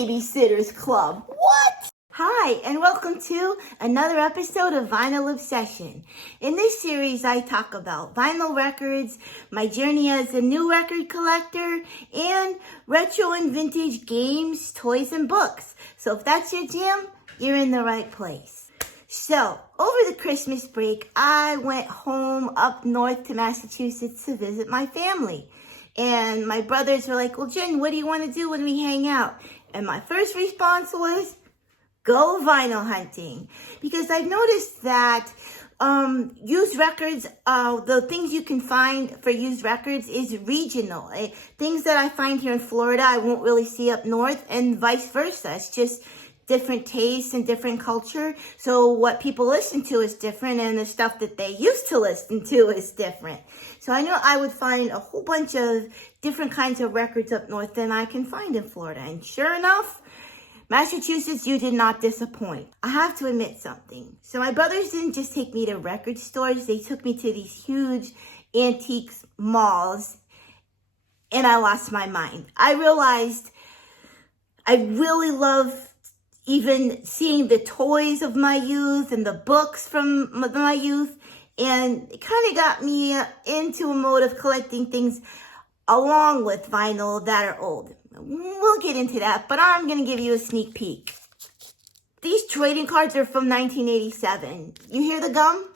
Babysitter's Club. What? Hi, and welcome to another episode of Vinyl Obsession. In this series, I talk about vinyl records, my journey as a new record collector, and retro and vintage games, toys, and books. So if that's your jam, you're in the right place. So, over the Christmas break, I went home up north to Massachusetts to visit my family. And my brothers were like, well, Jen, what do you want to do when we hang out? And my first response was, go vinyl hunting. Because I've noticed that used records, the things you can find for used records is regional. Things that I find here in Florida, I won't really see up north, and vice versa. It's just different tastes and different culture. So what people listen to is different, and the stuff that they used to listen to is different. So I know I would find a whole bunch of different kinds of records up north than I can find in Florida. And sure enough, Massachusetts, you did not disappoint. I have to admit something. So my brothers didn't just take me to record stores. They took me to these huge antiques malls, and I lost my mind. I realized I really love even seeing the toys of my youth and the books from my youth. And it kind of got me into a mode of collecting things along with vinyl that are old. We'll get into that, but I'm going to give you a sneak peek. These trading cards are from 1987. You hear the gum?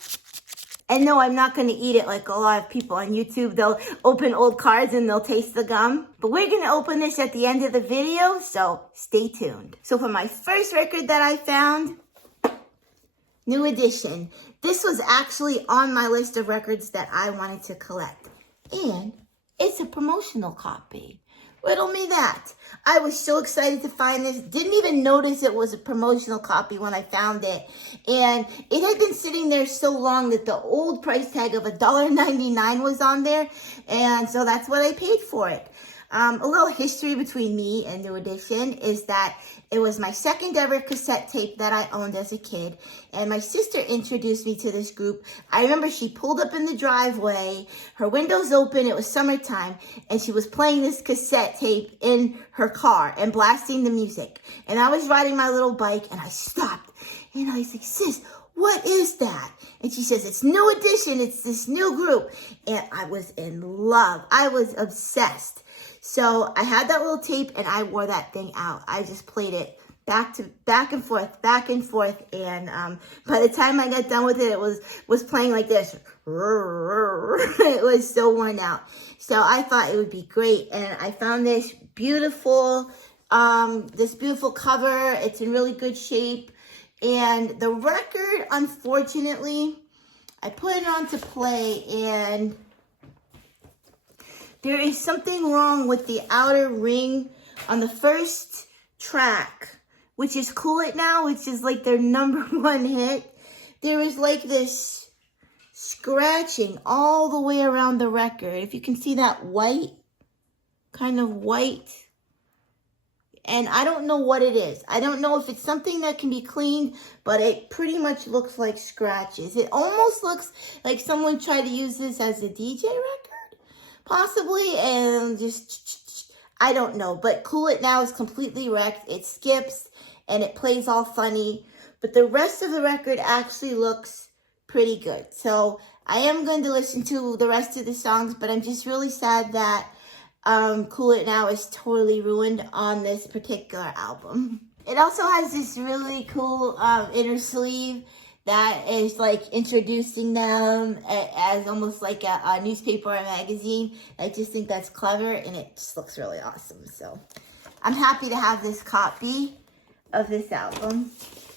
And no, I'm not going to eat it like a lot of people on YouTube. They'll open old cards and they'll taste the gum. But we're going to open this at the end of the video, so stay tuned. So for my first record that I found, new edition. This was actually on my list of records that I wanted to collect. And it's a promotional copy. Riddle me that. I was so excited to find this. Didn't even notice it was a promotional copy when I found it. And it had been sitting there so long that the old price tag of $1.99 was on there. And so that's what I paid for it. A little history between me and New Edition is that it was my second ever cassette tape that I owned as a kid. And my sister introduced me to this group. I remember she pulled up in the driveway, her windows open, it was summertime, and she was playing this cassette tape in her car and blasting the music. And I was riding my little bike and I stopped. And I was like, sis, what is that? And she says, it's New Edition. It's this new group. And I was in love. I was obsessed. So I had that little tape and I wore that thing out. I just played it back and forth. And by the time I got done with it, it was playing like this. It was so worn out. So I thought it would be great. And I found this beautiful cover. It's in really good shape. And the record, unfortunately, I put it on to play, and there is something wrong with the outer ring on the first track, which is Cool It Now, which is like their #1 hit. There is like this scratching all the way around the record. If you can see that white, kind of white. And I don't know what it is. I don't know if it's something that can be cleaned, but it pretty much looks like scratches. It almost looks like someone tried to use this as a DJ record, possibly, and just, I don't know. But Cool It Now is completely wrecked. It skips, and it plays all funny. But the rest of the record actually looks pretty good. So I am going to listen to the rest of the songs, but I'm just really sad that Cool It Now is totally ruined on this particular album. It also has this really cool inner sleeve that is like introducing them as almost like a newspaper or a magazine. I just think that's clever, and it just looks really awesome. So I'm happy to have this copy of this album,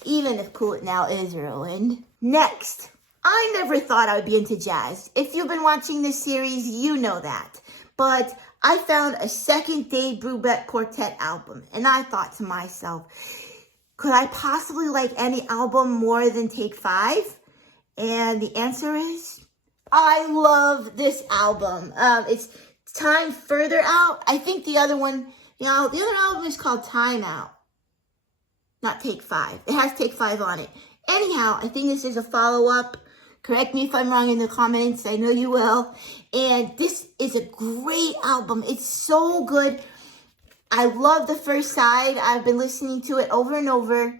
even if Cool It Now is ruined. Next, I never thought I would be into jazz. If you've been watching this series, you know that. But I found a second Dave Brubeck quartet album, and I thought to myself, could I possibly like any album more than Take 5? And the answer is, I love this album. It's Time Further Out. I think the other one, the other album is called Time Out, not Take 5. It has Take 5 on it. Anyhow, I think this is a follow-up. Correct me if I'm wrong in the comments. I know you will. And this is a great album. It's so good. I love the first side. I've been listening to it over and over.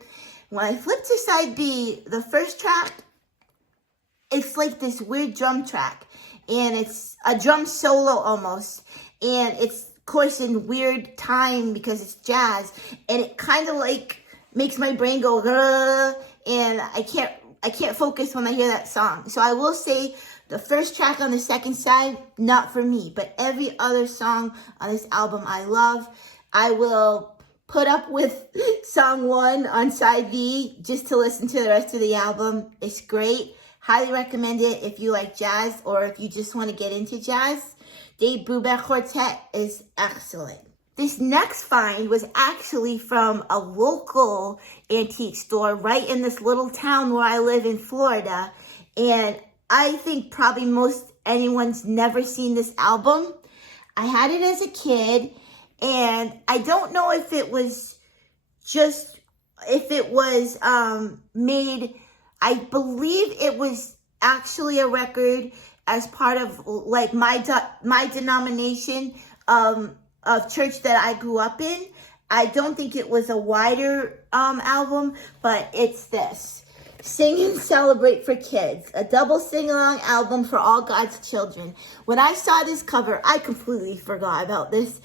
When I flip to side B, the first track, it's like this weird drum track. And it's a drum solo almost. And it's, of course, in weird time because it's jazz. And it kind of like makes my brain go, grrr, and I can't focus when I hear that song. So I will say the first track on the second side, not for me. But every other song on this album I love. I will put up with song 1 on side B just to listen to the rest of the album. It's great. Highly recommend it if you like jazz or if you just want to get into jazz. Dave Brubeck Quartet is excellent. This next find was actually from a local antique store right in this little town where I live in Florida. And I think probably most anyone's never seen this album. I had it as a kid. And I don't know if it was made, I believe it was actually a record as part of like my denomination of church that I grew up in. I don't think it was a wider album, but it's this. Sing and Celebrate for Kids, a double sing-along album for all God's children. When I saw this cover, I completely forgot about this.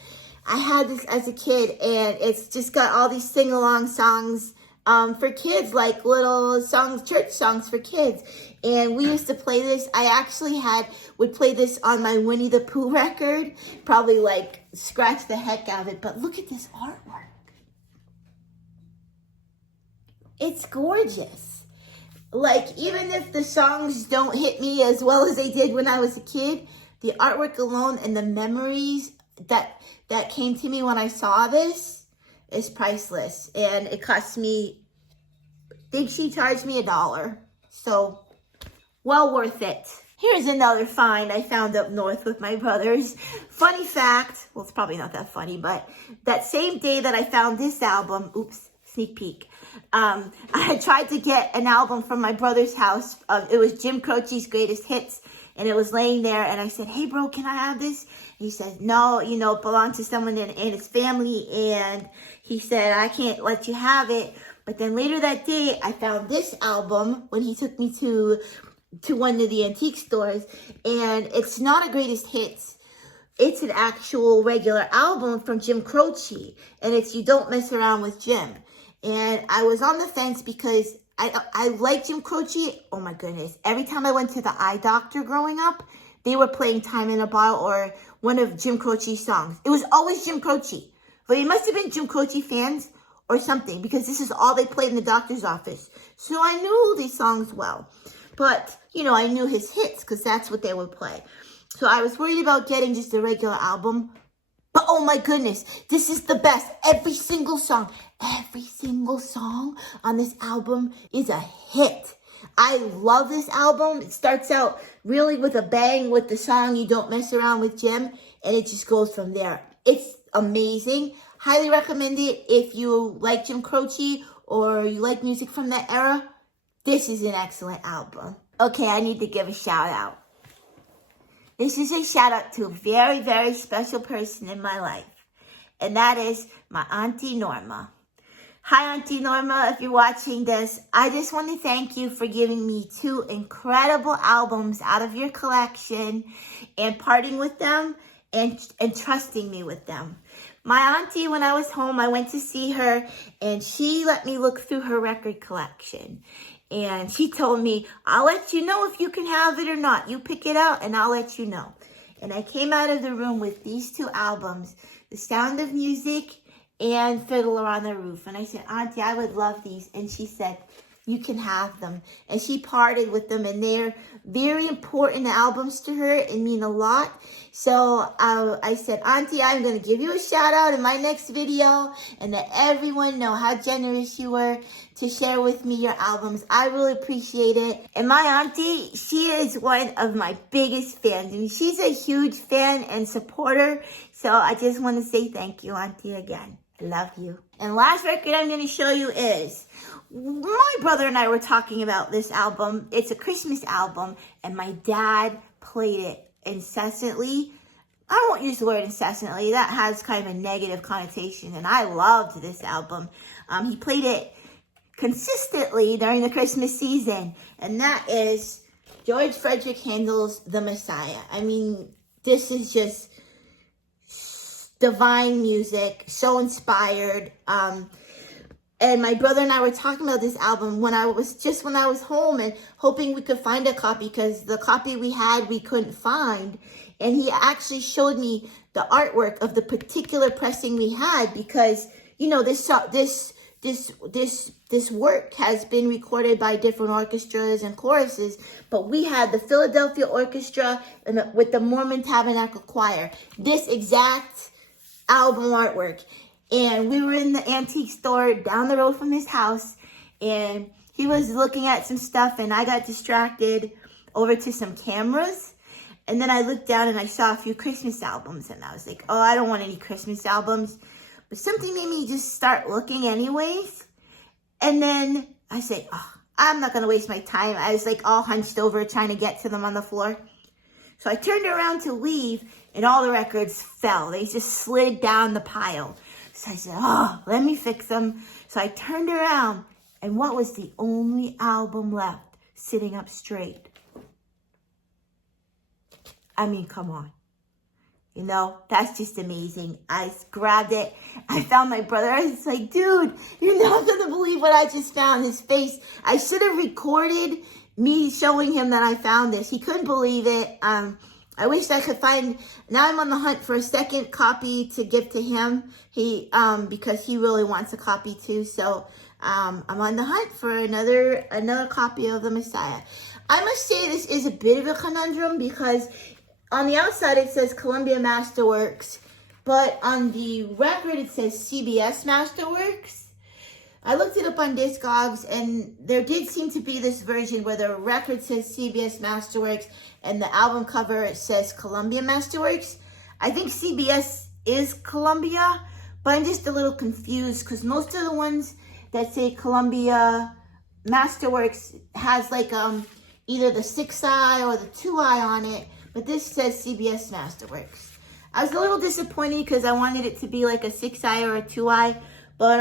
I had this as a kid, and it's just got all these sing-along songs for kids, like little songs, church songs for kids. And we used to play this. I actually would play this on my Winnie the Pooh record, probably like scratch the heck out of it. But look at this artwork. It's gorgeous. Like, even if the songs don't hit me as well as they did when I was a kid, the artwork alone and the memories that came to me when I saw this is priceless. And it cost me, I think she charged me $1. So, well worth it. Here's another find I found up north with my brothers. Funny fact, well, it's probably not that funny, but that same day that I found this album, oops, sneak peek, I had tried to get an album from my brother's house. It was Jim Croce's Greatest Hits. And it was laying there, and I said, hey, bro, can I have this? He said, no, it belonged to someone in his family, and he said, I can't let you have it. But then later that day, I found this album when he took me to one of the antique stores, and it's not a Greatest Hits. It's an actual regular album from Jim Croce, and it's You Don't Mess Around with Jim. And I was on the fence because I like Jim Croce. Oh my goodness. Every time I went to the eye doctor growing up, they were playing Time in a Bottle or one of Jim Croce's songs. It was always Jim Croce. But it must have been Jim Croce fans or something, because this is all they played in the doctor's office. So I knew these songs well. But, I knew his hits because that's what they would play. So I was worried about getting just a regular album. But oh my goodness, this is the best. Every single song on this album is a hit. I love this album. It starts out really with a bang with the song You Don't Mess Around with Jim, and it just goes from there. It's amazing. Highly recommend it if you like Jim Croce or you like music from that era. This is an excellent album. Okay, I need to give a shout out. This is a shout out to a very, very special person in my life, and that is my Auntie Norma. Hi, Auntie Norma, if you're watching this, I just want to thank you for giving me 2 incredible albums out of your collection and parting with them and trusting me with them. My auntie, when I was home, I went to see her, and she let me look through her record collection. And she told me, I'll let you know if you can have it or not. You pick it out, and I'll let you know. And I came out of the room with these 2 albums, The Sound of Music and Fiddler on the Roof. And I said, Auntie, I would love these. And she said, you can have them. And she parted with them, and they're very important albums to her and mean a lot. So I said, Auntie, I'm going to give you a shout out in my next video and let everyone know how generous you were to share with me your albums. I really appreciate it. And my auntie, she is one of my biggest fans. I mean, she's a huge fan and supporter. So I just want to say thank you, Auntie, again. I love you. And last record I'm going to show you is, my brother and I were talking about this album. It's a Christmas album, and my dad played it incessantly. I won't use the word incessantly. That has kind of a negative connotation, and I loved this album. He played it consistently during the Christmas season, and that is George Frederick Handel's The Messiah. I mean, this is just divine music, so inspired. And my brother and I were talking about this album when I was home and hoping we could find a copy, because the copy we had we couldn't find. And he actually showed me the artwork of the particular pressing we had, because you know this work has been recorded by different orchestras and choruses, but we had the Philadelphia Orchestra and with the Mormon Tabernacle Choir, this exact album artwork. And we were in the antique store down the road from his house, and he was looking at some stuff, and I got distracted over to some cameras. And then I looked down and I saw a few Christmas albums, and I was like, oh, I don't want any Christmas albums. But something made me just start looking anyways. And then I said, oh, I'm not going to waste my time. I was like all hunched over trying to get to them on the floor. So I turned around to leave, and all the records fell. They just slid down the pile. So I said, oh, let me fix them. So I turned around, and what was the only album left sitting up straight? I mean, come on. You know, that's just amazing. I grabbed it. I found my brother. I was like, dude, you're not going to believe what I just found. His face. I should have recorded me showing him that I found this. He couldn't believe it. I wish I could find. Now I'm on the hunt for a second copy to give to him. Because he really wants a copy too. So I'm on the hunt for another copy of The Messiah. I must say this is a bit of a conundrum, because on the outside it says Columbia Masterworks, but on the record it says CBS Masterworks. I looked it up on Discogs, and there did seem to be this version where the record says CBS Masterworks and the album cover it says Columbia Masterworks. I think CBS is Columbia, but I'm just a little confused, because most of the ones that say Columbia Masterworks has like either the 6i or the 2i on it, but this says CBS Masterworks. I was a little disappointed because I wanted it to be like a 6i or a 2i, but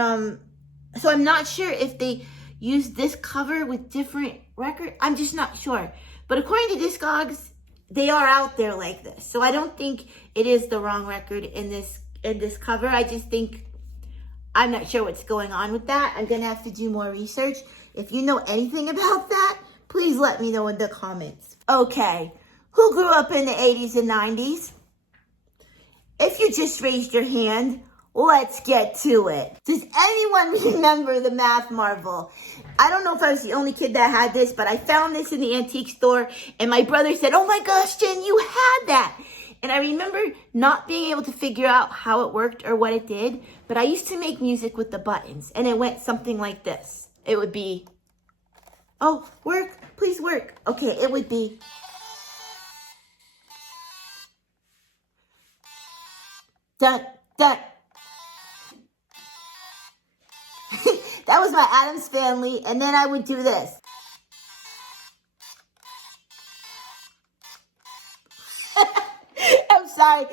so I'm not sure if they used this cover with different record. I'm just not sure. But according to Discogs, they are out there like this. So I don't think it is the wrong record in this cover. I just think I'm not sure what's going on with that. I'm going to have to do more research. If you know anything about that, please let me know in the comments. Okay, who grew up in the 80s and 90s? If you just raised your hand, let's get to it. Does anyone remember the Math Marvel? I don't know if I was the only kid that had this, but I found this in the antique store, and my brother said, oh my gosh, Jen, you had that. And I remember not being able to figure out how it worked or what it did, but I used to make music with the buttons, and it went something like this. It would be, oh, work, please work. Okay, it would be, dun, dun. That was my Addams Family, and then I would do this. I'm sorry.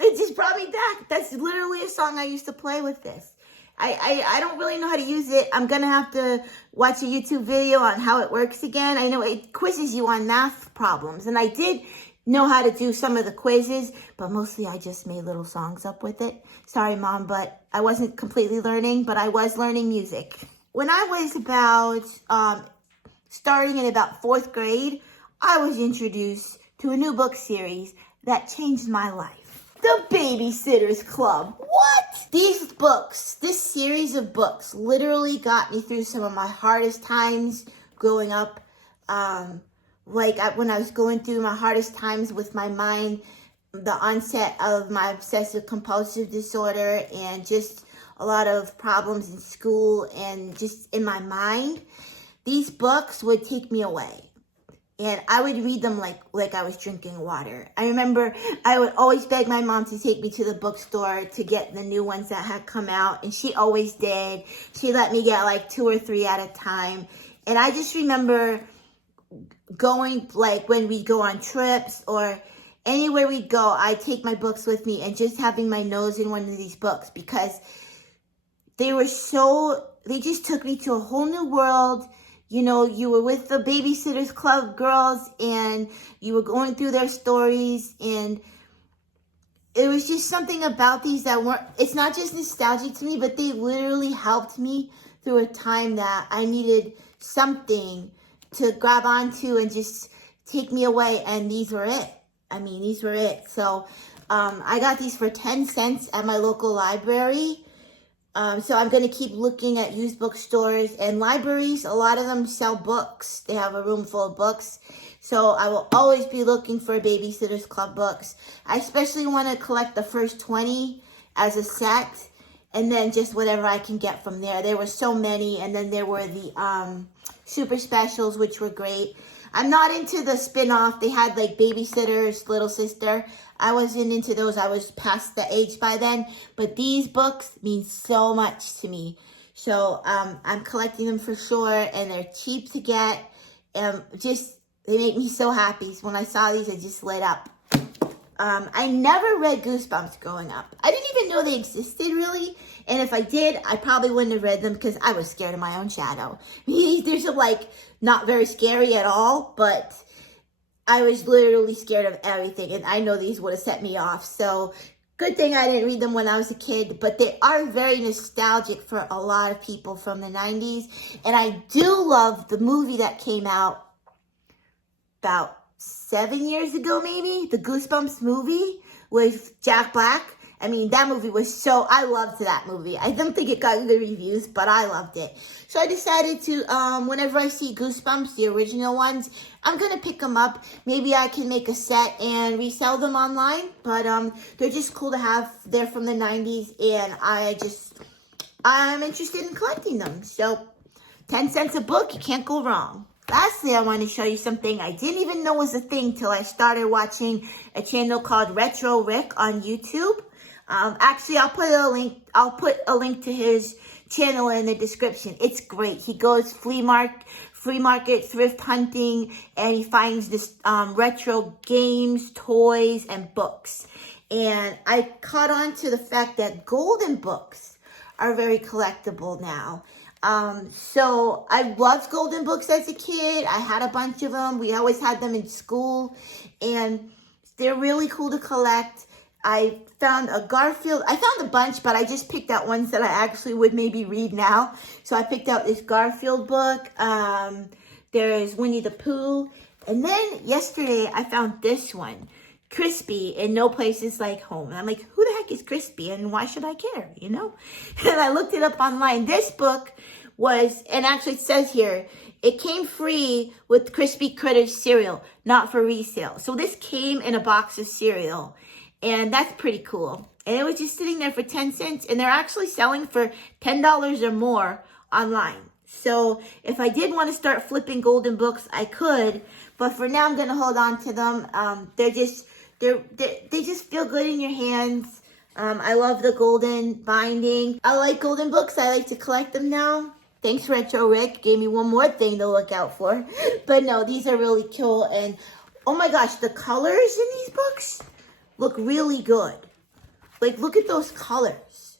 It just brought me back. That's literally a song I used to play with this. I don't really know how to use it. I'm going to have to watch a YouTube video on how it works again. I know it quizzes you on math problems, and I did know how to do some of the quizzes, but mostly I just made little songs up with it. Sorry, Mom, but I wasn't completely learning, but I was learning music. When I was about, starting in about 4th grade, I was introduced to a new book series that changed my life. The Babysitter's Club. What? These books, this series of books literally got me through some of my hardest times growing up. When I was going through my hardest times with my mind, the onset of my obsessive compulsive disorder, and just a lot of problems in school and just in my mind, these books would take me away. And I would read them like I was drinking water. I remember I would always beg my mom to take me to the bookstore to get the new ones that had come out. And she always did. She let me get like 2 or 3 at a time. And I just remember going, like when we go on trips anywhere we go, I take my books with me, and just having my nose in one of these books, because they just took me to a whole new world. You know, you were with the Babysitters Club girls, and you were going through their stories, and it was just something about these that it's not just nostalgic to me, but they literally helped me through a time that I needed something to grab onto and just take me away, and these were it. I mean, these were it. So I got these for 10 cents at my local library. So I'm going to keep looking at used bookstores and libraries. A lot of them sell books. They have a room full of books. So I will always be looking for Babysitter's Club books. I especially want to collect the first 20 as a set, and then just whatever I can get from there. There were so many, and then there were the super specials, which were great. I'm not into the spin-off. They had like Babysitter's Little Sister. I wasn't into those. I was past the age by then. But these books mean so much to me. So I'm collecting them for sure, and they're cheap to get. And they make me so happy. So when I saw these, I just lit up. I never read Goosebumps growing up. I didn't even know they existed, really. And if I did, I probably wouldn't have read them because I was scared of my own shadow. These are like not very scary at all, but I was literally scared of everything. And I know these would have set me off. So good thing I didn't read them when I was a kid, but they are very nostalgic for a lot of people from the 90s. And I do love the movie that came out about 7 years ago, maybe, the Goosebumps movie with Jack Black. I mean, that movie was I loved that movie. I don't think it got good reviews, but I loved it. So I decided to, whenever I see Goosebumps, the original ones, I'm going to pick them up. Maybe I can make a set and resell them online, but they're just cool to have. They're from the 90s, and I'm interested in collecting them. So 10 cents a book, you can't go wrong. Lastly, I want to show you something I didn't even know was a thing till I started watching a channel called Retro Rick on YouTube. Actually, I'll put a link to his channel in the description. It's great. He goes flea market, thrift hunting, and he finds this retro games, toys, and books. And I caught on to the fact that golden books are very collectible now. So I loved golden books as a kid. I had a bunch of them. We always had them in school, and they're really cool to collect. I found a Garfield. I found a bunch, but I just picked out ones that I actually would maybe read now. So I picked out this Garfield book. There is Winnie the Pooh. And then yesterday I found this one, Crispy in No Places Like Home. And I'm like, who the heck is Crispy, and why should I care, you know? And I looked it up online. This book and actually it says here, it came free with Crispy Critters cereal, not for resale. So this came in a box of cereal, and that's pretty cool. And it was just sitting there for 10 cents, and they're actually selling for $10 or more online. So if I did want to start flipping golden books, I could, but for now I'm going to hold on to them. They just feel good in your hands. I love the golden binding. I like golden books. I like to collect them now. Thanks, Retro Rick. Gave me one more thing to look out for. But no, these are really cool. And oh my gosh, the colors in these books look really good. Like, look at those colors.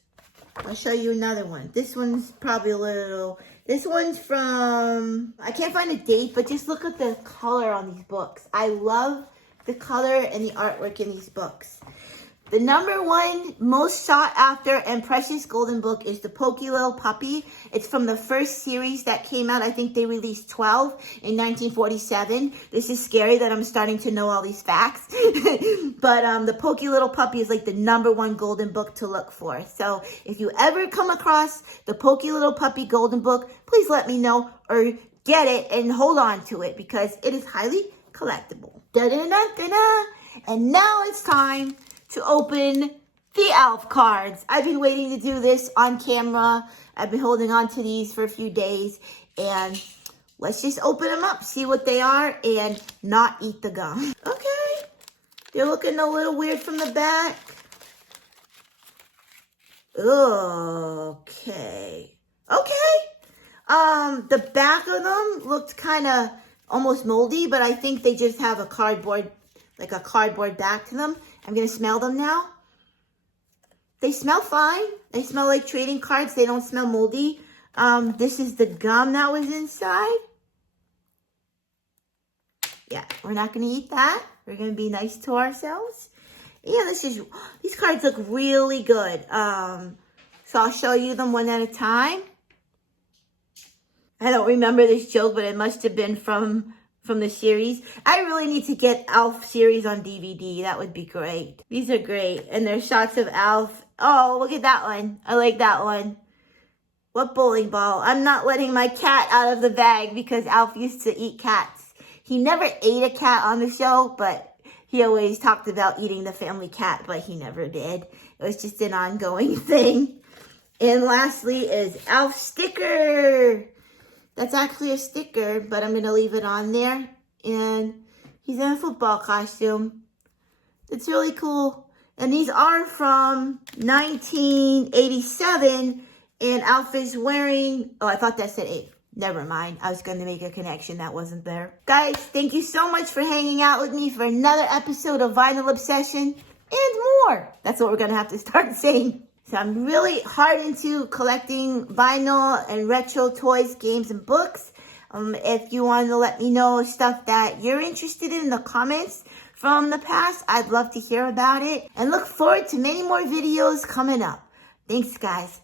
I'll show you another one. This one's probably this one's from, I can't find a date, but just look at the color on these books. I love the color and the artwork in these books. The number one most sought after and precious golden book is The Pokey Little Puppy. It's from the first series that came out. I think they released 12 in 1947. This is scary that I'm starting to know all these facts. But The Pokey Little Puppy is like the number one golden book to look for. So if you ever come across The Pokey Little Puppy golden book, please let me know or get it and hold on to it because it is highly collectible. Da-da-da-da-da. And now it's time to open the Elf cards. I've been waiting to do this on camera. I've been holding on to these for a few days, and let's just open them up, see what they are, and not eat the gum. Okay, they're looking a little weird from the back. Okay. The back of them looked kind of almost moldy, but I think they just have a cardboard like a cardboard back to them. I'm going to smell them now. They smell fine. They smell like trading cards. They don't smell moldy. This is the gum that was inside. Yeah, we're not going to eat that. We're going to be nice to ourselves. Yeah, these cards look really good. So I'll show you them one at a time. I don't remember this joke, but it must have been from the series. I really need to get Alf series on DVD. That would be great. These are great. And there's shots of Alf. Oh, look at that one. I like that one. What bowling ball? I'm not letting my cat out of the bag because Alf used to eat cats. He never ate a cat on the show, but he always talked about eating the family cat, but he never did. It was just an ongoing thing. And lastly is Alf's sticker. That's actually a sticker, but I'm going to leave it on there. And he's in a football costume. It's really cool. And these are from 1987. And Alf is wearing... Oh, I thought that said 8. Never mind. I was going to make a connection that wasn't there. Guys, thank you so much for hanging out with me for another episode of Vinyl Obsession and more. That's what we're going to have to start saying. So I'm really hard into collecting vinyl and retro toys, games, and books. If you want to let me know stuff that you're interested in the comments from the past, I'd love to hear about it. And look forward to many more videos coming up. Thanks, guys.